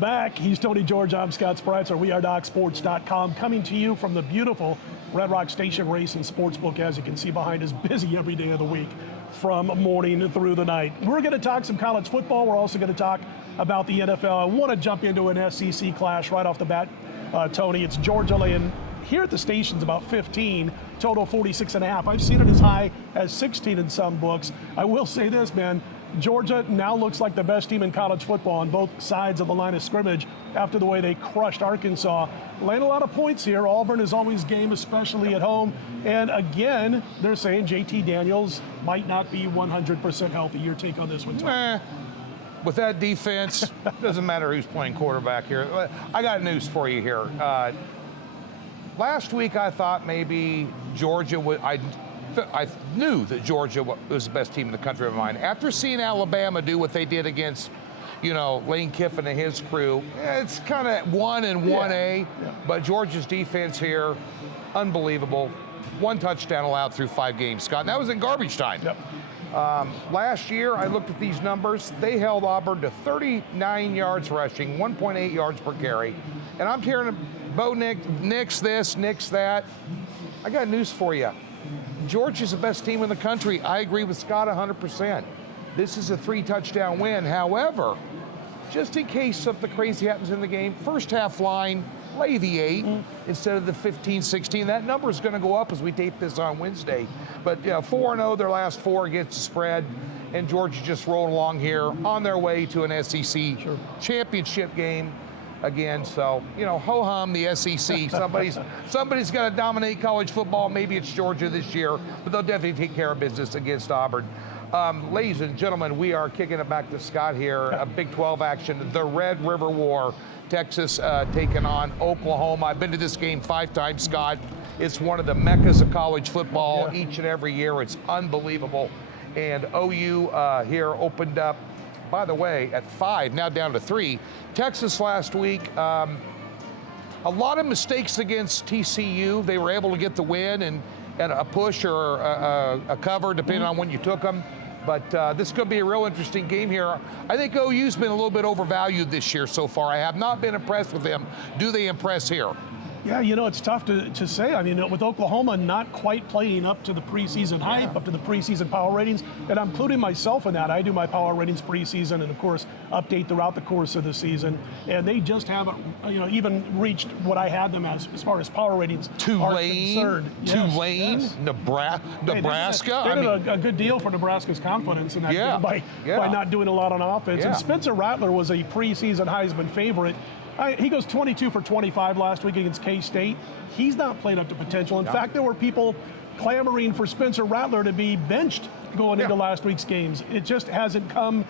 back. He's Tony George. I'm Scott Spreitzer. We are DocSports.com, coming to you from the beautiful Red Rock Station Race and Sportsbook. As you can see behind us, busy every day of the week from morning through the night. We're going to talk some college football. We're also going to talk about the NFL. I want to jump into an SEC clash right off the bat, Tony. It's Georgia laying here at the station's about 15, total 46.5. I've seen it as high as 16 in some books. I will say this, man. Georgia now looks like the best team in college football on both sides of the line of scrimmage after the way they crushed Arkansas. Laying a lot of points here. Auburn is always game, especially at home. And again, they're saying JT Daniels might not be 100% healthy. Your take on this one, Tom? With that defense, doesn't matter who's playing quarterback here. I got news for you here. Last week, I thought maybe Georgia would. I knew that Georgia was the best team in the country of mine. After seeing Alabama do what they did against, Lane Kiffin and his crew, it's kind of 1 and 1A. Yeah. But Georgia's defense here, unbelievable. 1 touchdown allowed through 5 games, Scott. And that was in garbage time. Yep. Last year, I looked at these numbers. They held Auburn to 39 yards rushing, 1.8 yards per carry. And I'm hearing Bo Nix this, Nix that. I got news for you. Georgia's the best team in the country. I agree with Scott 100%. This is a 3-touchdown win. However, just in case something crazy happens in the game, first half line, lay the 8 instead of the 15, 16. That number is going to go up as we tape this on Wednesday. But 4-0 their last 4 against the spread, and Georgia just rolling along here on their way to an SEC championship game again. So, ho-hum the SEC. Somebody's got to dominate college football. Maybe it's Georgia this year, but they'll definitely take care of business against Auburn. Ladies and gentlemen, we are kicking it back to Scott here. A Big 12 action, the Red River War. Texas taking on Oklahoma. I've been to this game 5 times, Scott. It's one of the meccas of college football each and every year. It's unbelievable. And OU here opened up, by the way, at 5, now down to 3. Texas last week, a lot of mistakes against TCU. They were able to get the win and a push or a cover, depending on when you took them. But this is going to be a real interesting game here. I think OU's been a little bit overvalued this year so far. I have not been impressed with them. Do they impress here? Yeah, it's tough to say. I mean, with Oklahoma not quite playing up to the preseason hype, up to the preseason power ratings, and I'm including myself in that. I do my power ratings preseason and, of course, update throughout the course of the season. And they just haven't, even reached what I had them as far as power ratings are concerned. Tulane, yes. Nebraska. They did a good deal for Nebraska's confidence in that game by not doing a lot on offense. And Spencer Rattler was a preseason Heisman favorite. He goes 22 for 25 last week against K-State. He's not played up to potential. In fact, there were people clamoring for Spencer Rattler to be benched going into last week's games. It just hasn't come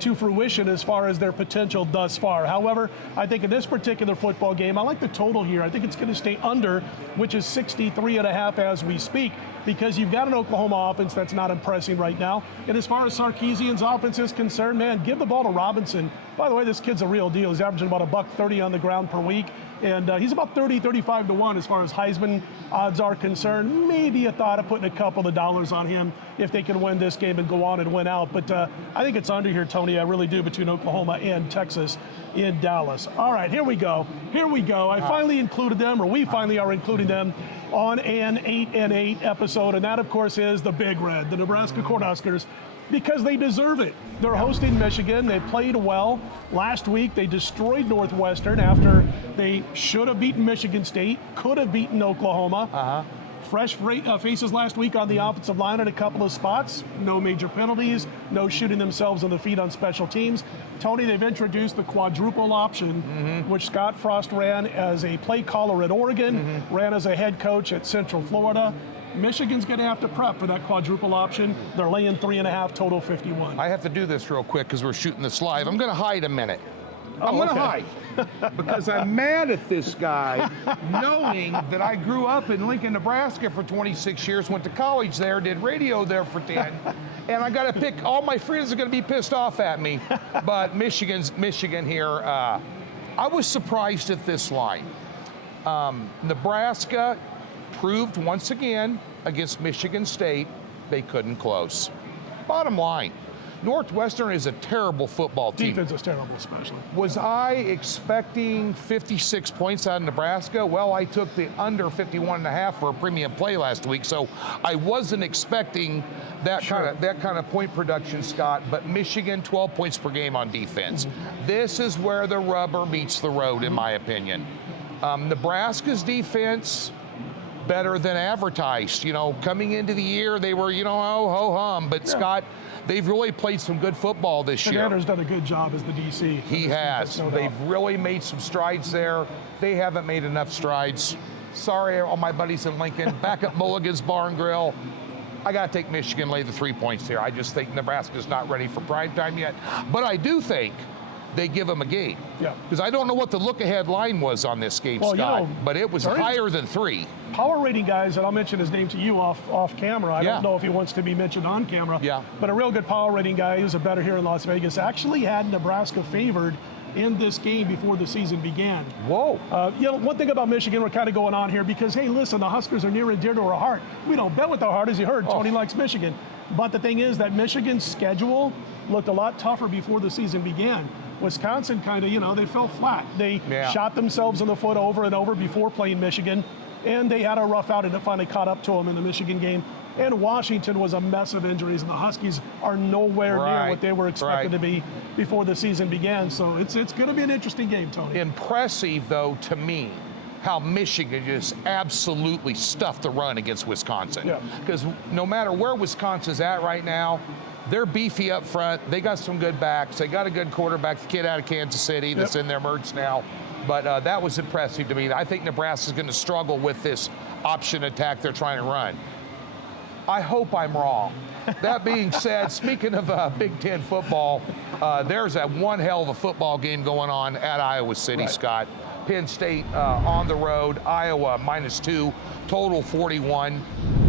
to fruition as far as their potential thus far. However, I think in this particular football game, I like the total here. I think it's going to stay under, which is 63.5 as we speak, because you've got an Oklahoma offense that's not impressing right now. And as far as Sarkisian's offense is concerned, man, give the ball to Robinson. By the way, this kid's a real deal. He's averaging about $130 on the ground per week. And he's about 35 to 1 as far as Heisman odds are concerned. Maybe a thought of putting a couple of dollars on him if they can win this game and go on and win out. But I think it's under here, Tony. I really do, between Oklahoma and Texas in Dallas. All right, here we go. I finally included them, or we finally are including them on an 8-8 episode. And that, of course, is the Big Red, the Nebraska Cornhuskers, because they deserve it. They're hosting Michigan. They played well. Last week, they destroyed Northwestern after they should have beaten Michigan State, could have beaten Oklahoma. Fresh faces last week on the offensive line at a couple of spots. No major penalties, no shooting themselves in the feet on special teams. Tony, they've introduced the quadruple option, which Scott Frost ran as a play caller at Oregon, ran as a head coach at Central Florida. Michigan's going to have to prep for that quadruple option. They're laying 3.5, total 51. I have to do this real quick because we're shooting this live. I'm going to hide a minute. I'm going to hide because I'm mad at this guy, knowing that I grew up in Lincoln, Nebraska for 26 years, went to college there, did radio there for 10, and I got to pick. All my friends are going to be pissed off at me, but Michigan here. I was surprised at this line. Nebraska proved once again against Michigan State they couldn't close. Bottom line, Northwestern is a terrible football team. Defense is terrible, especially. Was I expecting 56 points out of Nebraska? Well, I took the under 51.5 for a premium play last week, so I wasn't expecting that kind of point production, Scott. But Michigan, 12 points per game on defense. This is where the rubber meets the road, in my opinion. Nebraska's defense, better than advertised. You know, coming into the year, they were, oh, ho-hum. But, Scott, they've really played some good football this year. Commander's done a good job as the DC. He has. They've really made some strides there. They haven't made enough strides. Sorry, all my buddies in Lincoln. Back at Mulligan's Bar and Grill. I got to take Michigan, lay the 3 points here. I just think Nebraska's not ready for prime time yet. But I do think they give them a game. Yeah. Because I don't know what the look-ahead line was on this game, Scott, but it was higher than 3. Power rating guys, and I'll mention his name to you off camera. I don't know if he wants to be mentioned on camera. Yeah. But a real good power rating guy who's a better here in Las Vegas actually had Nebraska favored in this game before the season began. Whoa. One thing about Michigan, we're kind of going on here because, hey, listen, the Huskers are near and dear to our heart. We don't bet with our heart, as you heard. Tony likes Michigan. But the thing is that Michigan's schedule looked a lot tougher before the season began. Wisconsin kind of, they fell flat. They shot themselves in the foot over and over before playing Michigan, and they had a rough outing that finally caught up to them in the Michigan game. And Washington was a mess of injuries, and the Huskies are nowhere near what they were expected to be before the season began. So it's going to be an interesting game, Tony. Impressive, though, to me, how Michigan just absolutely stuffed the run against Wisconsin. Because no matter where Wisconsin's at right now, they're beefy up front. They got some good backs. They got a good quarterback, the kid out of Kansas City that's in their merge now. But that was impressive to me. I think Nebraska's going to struggle with this option attack they're trying to run. I hope I'm wrong. That being said, speaking of Big Ten football, there's one hell of a football game going on at Iowa City, Scott. Penn State on the road, Iowa -2, total 41.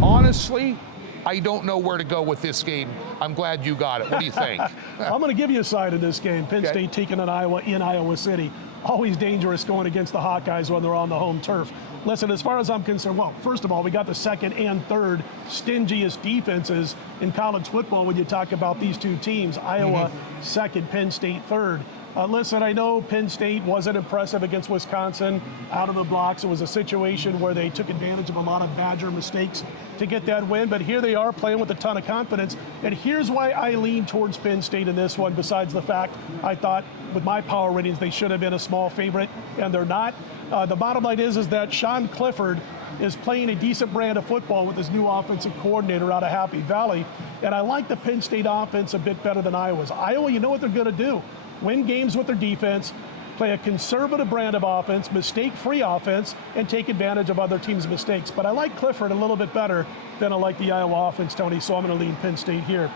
Honestly, I don't know where to go with this game. I'm glad you got it. What do you think? I'm going to give you a side in this game. Penn State taking on Iowa in Iowa City. Always dangerous going against the Hawkeyes when they're on the home turf. Listen, as far as I'm concerned, well, first of all, we got the second and third stingiest defenses in college football when you talk about these two teams. Iowa second, Penn State third. Listen, I know Penn State wasn't impressive against Wisconsin out of the blocks. It was a situation where they took advantage of a lot of Badger mistakes to get that win, but here they are playing with a ton of confidence. And here's why I lean towards Penn State in this one, besides the fact I thought with my power ratings they should have been a small favorite, and they're not. The bottom line is that Sean Clifford is playing a decent brand of football with his new offensive coordinator out of Happy Valley, and I like the Penn State offense a bit better than Iowa's. Iowa, you know what they're going to do. Win games with their defense, play a conservative brand of offense, mistake-free offense, and take advantage of other teams' mistakes. But I like Clifford a little bit better than I like the Iowa offense, Tony, so I'm going to lean Penn State here.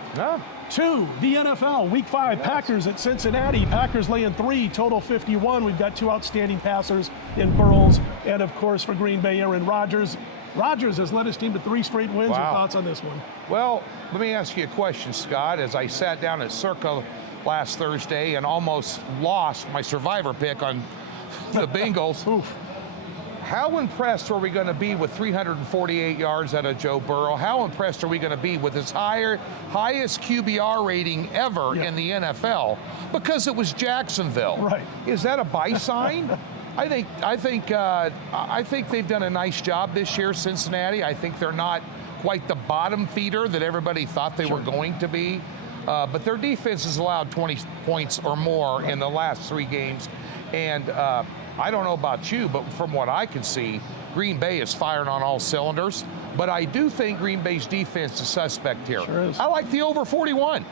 2, the NFL, Week 5, Packers at Cincinnati. Packers laying 3, total 51. We've got 2 outstanding passers in Burles, and of course for Green Bay, Aaron Rodgers. Rodgers has led his team to 3 straight wins. Your thoughts on this one? Well, let me ask you a question, Scott. As I sat down at Circa last Thursday and almost lost my survivor pick on the Bengals. How impressed are we going to be with 348 yards out of Joe Burrow? How impressed are we going to be with his highest QBR rating ever in the NFL? Because it was Jacksonville. Right. Is that a buy sign? I think they've done a nice job this year, Cincinnati. I think they're not quite the bottom feeder that everybody thought they were going to be. But their defense has allowed 20 points or more in the last 3 games. And I don't know about you, but from what I can see, Green Bay is firing on all cylinders. But I do think Green Bay's defense is suspect here. Sure is. I like the over 41.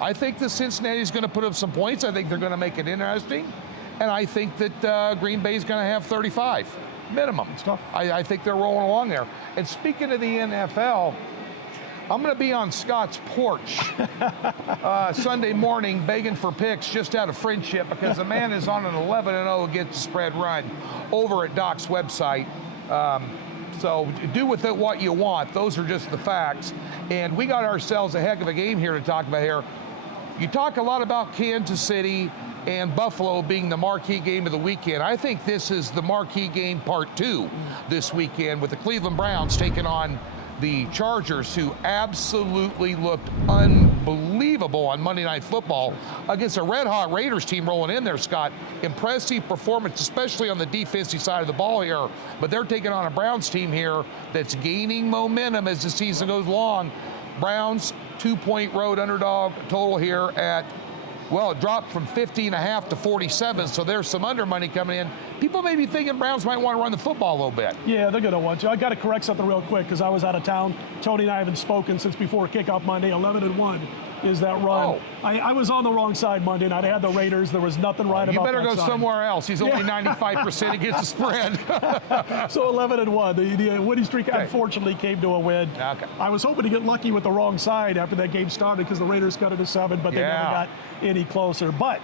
I think that Cincinnati's going to put up some points. I think they're going to make it interesting. And I think that Green Bay's going to have 35 minimum. I think they're rolling along there. And speaking of the NFL, I'm going to be on Scott's porch Sunday morning begging for picks just out of friendship because the man is on an 11-0 against the spread run over at Doc's website. So do with it what you want. Those are just the facts. And we got ourselves a heck of a game here to talk about here. You talk a lot about Kansas City and Buffalo being the marquee game of the weekend. I think this is the marquee game part 2 this weekend with the Cleveland Browns taking on the Chargers, who absolutely looked unbelievable on Monday Night Football against a red-hot Raiders team rolling in there, Scott. Impressive performance, especially on the defensive side of the ball here. But they're taking on a Browns team here that's gaining momentum as the season goes along. Browns, 2-point road underdog total here at, well, it dropped from 50.5 to 47, so there's some under money coming in. People may be thinking Browns might want to run the football a little bit. Yeah, they're going to want to. I got to correct something real quick because I was out of town. Tony and I haven't spoken since before kickoff Monday. 11-1 is that run. Oh. I was on the wrong side Monday night. I had the Raiders. There was nothing right about that. You better go side. somewhere else. He's only 95% against the spread. So 11-1. The winning streak unfortunately came to a win. Okay. I was hoping to get lucky with the wrong side after that game started because the Raiders cut it to 7, but they never got any closer. But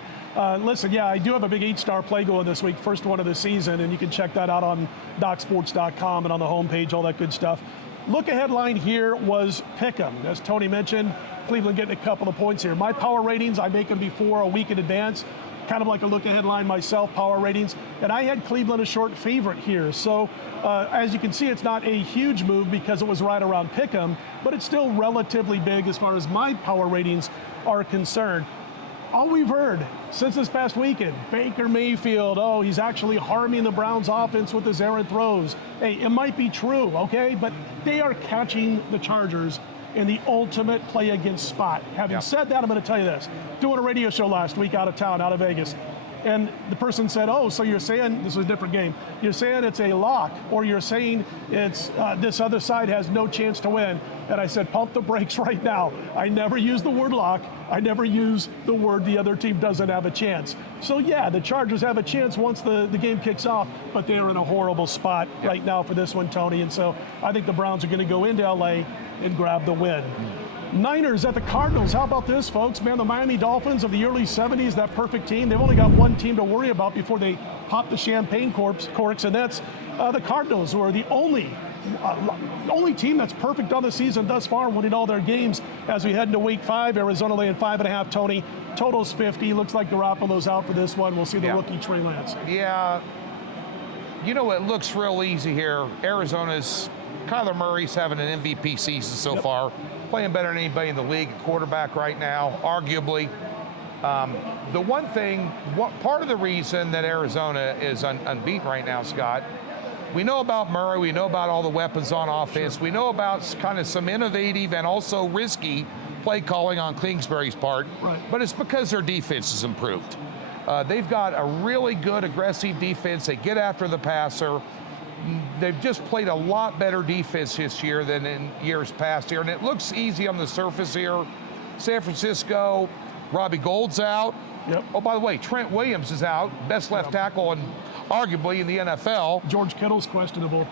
listen, yeah, I do have a big 8-star play going this week, first one of the season, and you can check that out on DocSports.com and on the homepage, all that good stuff. Look ahead line here was Pick'em. As Tony mentioned, Cleveland getting a couple of points here. My power ratings, I make them before a week in advance, kind of like a look ahead line myself, power ratings, and I had Cleveland a short favorite here. So as you can see, it's not a huge move because it was right around Pick'em, but it's still relatively big as far as my power ratings are concerned. All we've heard since this past weekend, Baker Mayfield, oh, he's actually harming the Browns offense with his errant throws. Hey, it might be true, okay, but they are catching the Chargers in the ultimate play against spot. Having said that, I'm going to tell you this. Doing a radio show last week out of town, out of Vegas, and the person said, oh, so you're saying, this is a different game, you're saying it's a lock, or you're saying it's this other side has no chance to win. And I said, pump the brakes right now. I never use the word lock. I never use the word the other team doesn't have a chance. So yeah, the Chargers have a chance once the game kicks off, but they're in a horrible spot right now for this one, Tony. And so I think the Browns are going to go into LA and grab the win. Niners at the Cardinals. How about this, folks? Man, the Miami Dolphins of the early 70s, that perfect team. They've only got one team to worry about before they pop the champagne corks, and that's the Cardinals, who are the only team that's perfect on the season thus far, winning all their games as we head into week 5. Arizona laying 5.5, Tony. Total's 50. Looks like Garoppolo's out for this one. We'll see the rookie Trey Lance. Yeah. You know, it looks real easy here. Arizona's, Kyler Murray's having an MVP season so far. Playing better than anybody in the league at quarterback right now, arguably. The one thing, part of the reason that Arizona is unbeaten right now, Scott, we know about Murray, we know about all the weapons on offense, we know about kind of some innovative and also risky play calling on Kingsbury's part, but it's because their defense has improved. They've got a really good aggressive defense. They get after the passer. They've just played a lot better defense this year than in years past here, and it looks easy on the surface here. San Francisco, Robbie Gould's out. Oh, by the way, Trent Williams is out, best left tackle and arguably in the NFL. George Kittle's questionable.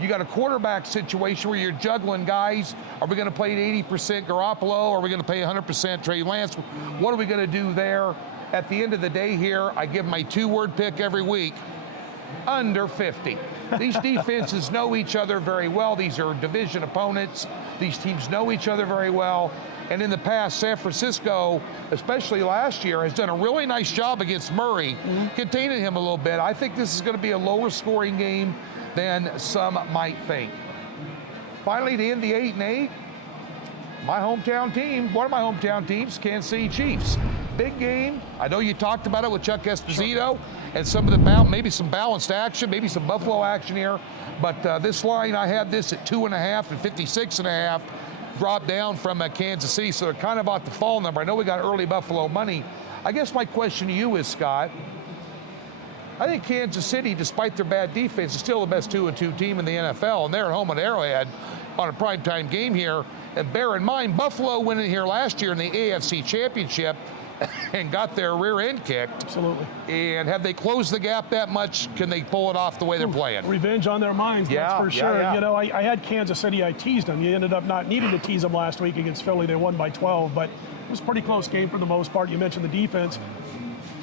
You got a quarterback situation where you're juggling guys. Are we going to play 80% Garoppolo? Are we going to play 100% Trey Lance? What are we going to do there? At the end of the day here, I give my 2-word pick every week. Under 50. These defenses know each other very well. These are division opponents. These teams know each other very well. And in the past, San Francisco, especially last year, has done a really nice job against Murray, containing him a little bit. I think this is going to be a lower scoring game than some might think. Finally, to end the 8-8, my hometown team, one of my hometown teams, Kansas City Chiefs. Big game. I know you talked about it with Chuck Esposito and some of the maybe some balanced action, maybe some Buffalo action here. But this line, I had this at 2.5 and 56.5, dropped down from Kansas City, so they're kind of off the fall number. I know we got early Buffalo money. I guess my question to you is, Scott, I think Kansas City, despite their bad defense, is still the best 2-2 team in the NFL, and they're at home at Arrowhead on a primetime game here. And bear in mind, Buffalo went in here last year in the AFC Championship and got their rear end kicked. Absolutely. And have they closed the gap that much? Can they pull it off the way they're playing? Revenge on their minds, that's for sure. You know, I had Kansas City, I teased them. You ended up not needing to tease them last week against Philly. They won by 12, but it was a pretty close game for the most part. You mentioned the defense.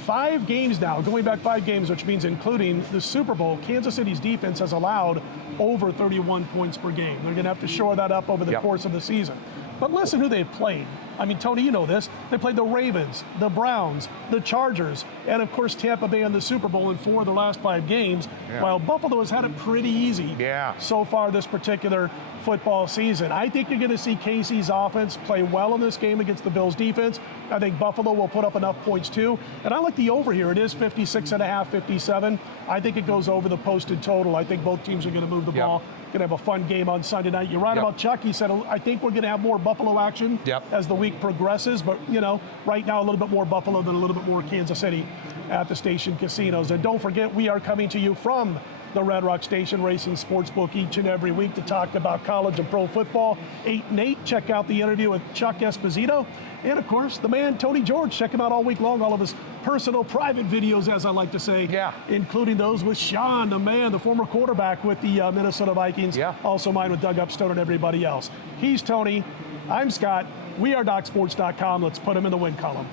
5 games now, going back 5 games, which means including the Super Bowl, Kansas City's defense has allowed over 31 points per game. They're going to have to shore that up over the course of the season. But listen who they've played. I mean, Tony, you know this. They played the Ravens, the Browns, the Chargers, and of course Tampa Bay in the Super Bowl in 4 of the last 5 games, while Buffalo has had it pretty easy so far this particular football season. I think you're going to see KC's offense play well in this game against the Bills defense. I think Buffalo will put up enough points too. And I like the over here. It is 56.5, 57. I think it goes over the posted total. I think both teams are going to move the ball. Going to have a fun game on Sunday night. You're right about Chuck. He said, I think we're going to have more Buffalo action as the week progresses. But, you know, right now a little bit more Buffalo than a little bit more Kansas City at the station casinos. And don't forget, we are coming to you from the Red Rock Station Racing Sportsbook each and every week to talk about college and pro football. 8 and 8. Check out the interview with Chuck Esposito. And, of course, the man, Tony George. Check him out all week long. All of his personal, private videos, as I like to say, including those with Sean, the man, the former quarterback with the Minnesota Vikings. Also mine with Doug Upstone and everybody else. He's Tony. I'm Scott. We are DocSports.com. Let's put him in the win column.